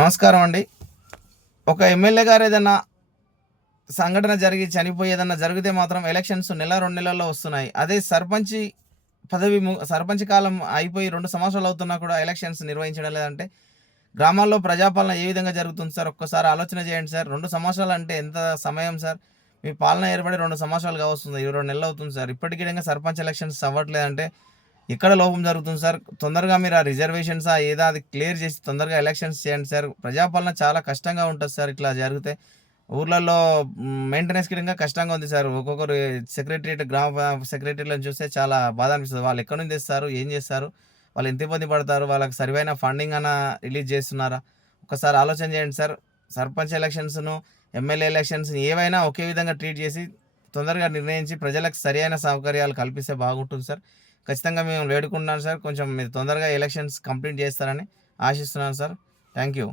నమస్కారం అండి. ఒక ఎమ్మెల్యే గారు ఏదైనా సంఘటన జరిగి చనిపోయేదన్నా జరిగితే మాత్రం ఎలక్షన్స్ నెల రెండు నెలల్లో వస్తున్నాయి. అదే సర్పంచ్ పదవి సర్పంచ్ కాలం అయిపోయి రెండు సంవత్సరాలు అవుతున్నా కూడా ఎలక్షన్స్ నిర్వహించడం లేదంటే గ్రామాల్లో ప్రజాపాలన ఏ విధంగా జరుగుతుంది సార్? ఒక్కసారి ఆలోచన చేయండి సార్. రెండు సంవత్సరాలు అంటే ఎంత సమయం సార్? మీ పాలన ఏర్పడి రెండు సంవత్సరాలు కావస్తుంది. ఇరవై రెండు నెలలు అవుతుంది సార్. ఇప్పటికీ సర్పంచ్ ఎలక్షన్స్ అవ్వట్లేదంటే ఎక్కడ లోపం జరుగుతుంది సార్? తొందరగా మీరు ఆ రిజర్వేషన్స్ ఆ ఏదో అది క్లియర్ చేసి తొందరగా ఎలక్షన్స్ చేయండి సార్. ప్రజాపాలన చాలా కష్టంగా ఉంటుంది సార్ ఇట్లా జరిగితే. ఊర్లలో మెయింటెనెన్స్ కింద కష్టంగా ఉంది సార్. ఒక్కొక్కరు సెక్రటరియట్ గ్రామ సెక్రటరీలను చూస్తే చాలా బాధ అనిపిస్తుంది. వాళ్ళు ఎక్కడి నుంచి తెస్తారు? ఏం చేస్తారు? వాళ్ళు ఎంత ఇబ్బంది పడతారు? వాళ్ళకి సరివైన ఫండింగ్ అన్న రిలీజ్ చేస్తున్నారా? ఒకసారి ఆలోచన చేయండి సార్. సర్పంచ్ ఎలక్షన్స్ను ఎమ్మెల్యే ఎలక్షన్స్ ఏవైనా ఒకే విధంగా ట్రీట్ చేసి తొందరగా నిర్ణయించి ప్రజలకు సరైన సౌకర్యాలు కల్పిస్తే బాగుంటుంది సార్. ఖచ్చితంగా మేము వేడుకుంటున్నాను సార్. కొంచెం మీరు తొందరగా ఎలక్షన్స్ కంప్లీట్ చేస్తారని ఆశిస్తున్నాను సార్. Thank you